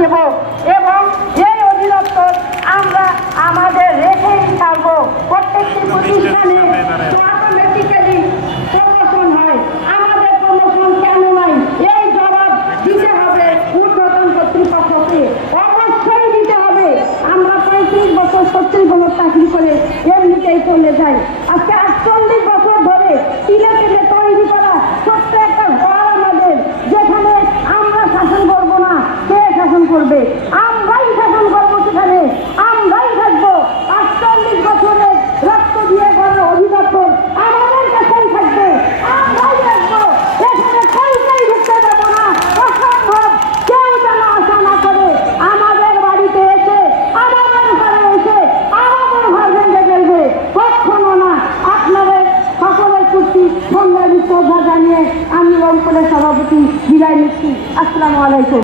দেব এবং এই অধিদপ্তর আমরা আমাদের রেখেই থাকব প্রত্যেকটি প্রতিষ্ঠানে অটোমেটিক্যালি প্রমোশন হয়। আমাদের প্রমোশন কেন নাই? এই জবাব দিতে হবে উদ্বোধন কর্তৃপক্ষকে। অবশ্যই দিতে হবে। আমরা পঁয়ত্রিশ বছর সত্যি কোনো চাকরি করে এমনিতেই চলে যাই। আজকে করবে। আমরাই শাসন করব সেখানে। আমরাই থাকব। আটচল্লিশ বছরের রক্ত দিয়ে করা অধিদপ্তর আমাদের কাছেই থাকবে। আমাদের বাড়িতে এসে ঘরে এসে ঘর জানিয়ে আমি রংপুরের সভাপতি বিদায় নিচ্ছি। আসসালামু আলাইকুম।